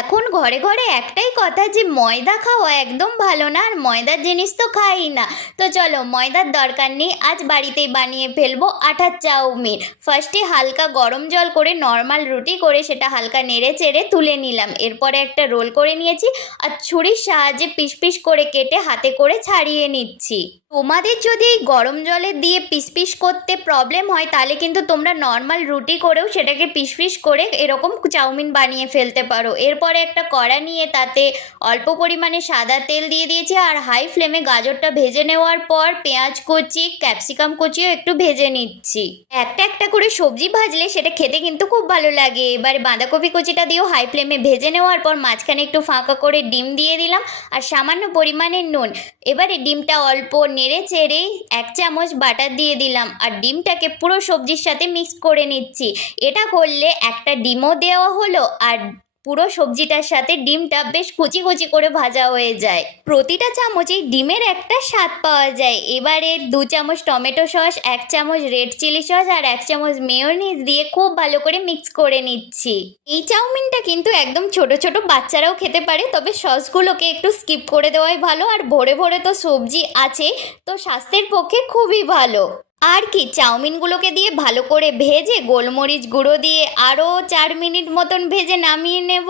এখন ঘরে ঘরে একটাই কথা যে ময়দা খাওয়া একদম ভালো না, আর ময়দার জিনিস তো খাই না। তো চলো, ময়দার দরকার নেই, আজ বাড়িতেই বানিয়ে ফেলব আটার চাউমিন। ফার্স্টে হালকা গরম জল করে নর্মাল রুটি করে সেটা হালকা নেড়ে চেড়ে তুলে নিলাম। এরপরে একটা রোল করে নিয়েছি, আর ছুরির সাহায্যে পিস পিস করে কেটে হাতে করে ছাড়িয়ে নিচ্ছি। তোমাদের যদি এই গরম জলে দিয়ে পিস পিস করতে প্রবলেম হয়, তাহলে কিন্তু তোমরা নর্মাল রুটি করেও সেটাকে পিস পিস করে এরকম চাউমিন বানিয়ে ফেলতে পারো। এরপরে একটা কড়া নিয়ে তাতে অল্প পরিমাণে সাদা তেল দিয়ে দিয়েছি আর হাই ফ্লেমে গাজরটা ভেজে নেওয়ার পর পেঁয়াজ কুচি ক্যাপসিকাম কুচিও একটু ভেজে নিচ্ছি। একটা একটা করে সবজি ভাজলে সেটা খেতে কিন্তু খুব ভালো লাগে। এবারে বাঁধাকপি কুচিটা দিয়েও হাই ফ্লেমে ভেজে নেওয়ার পর মাঝখানে একটু ফাঁকা করে ডিম দিয়ে দিলাম আর সামান্য পরিমাণে নুন। এবারে ডিমটা অল্প নেড়ে চেড়ে এক চামচ বাটার দিয়ে দিলাম আর ডিমটাকে পুরো সবজির সাথে মিক্স করে নিচ্ছি। এটা করলে একটা ডিমও দেওয়া হলো আর পুরো সবজিটার সাথে ডিমটা বেশ কুচি কুচি করে ভাজা হয়ে যায়। প্রতিটা চামচেই ডিমের একটা স্বাদ পাওয়া যায়। এবারে দু চামচ টমেটো সস, এক চামচ রেড চিলি সস আর এক চামচ মেয়োনিজ দিয়ে খুব ভালো করে মিক্স করে নিচ্ছি। এই চাউমিনটা কিন্তু একদম ছোট ছোট বাচ্চারাও খেতে পারে, তবে সসগুলোকে একটু স্কিপ করে দেওয়াই ভালো। আর ভোরে ভোরে তো সবজি আছে, তো স্বাস্থ্যের পক্ষে খুবই ভালো। আর কি, চাউমিনগুলোকে দিয়ে ভালো করে ভেজে গোলমরিচ গুঁড়ো দিয়ে আরও চার মিনিট মতন ভেজে নামিয়ে নেব।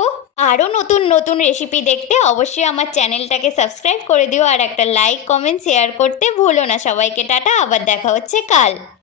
আরও নতুন নতুন রেসিপি দেখতে অবশ্যই আমার চ্যানেলটাকে সাবস্ক্রাইব করে দিও আর একটা লাইক কমেন্ট শেয়ার করতে ভুলো না। সবাইকে টাটা, আবার দেখা হচ্ছে কাল।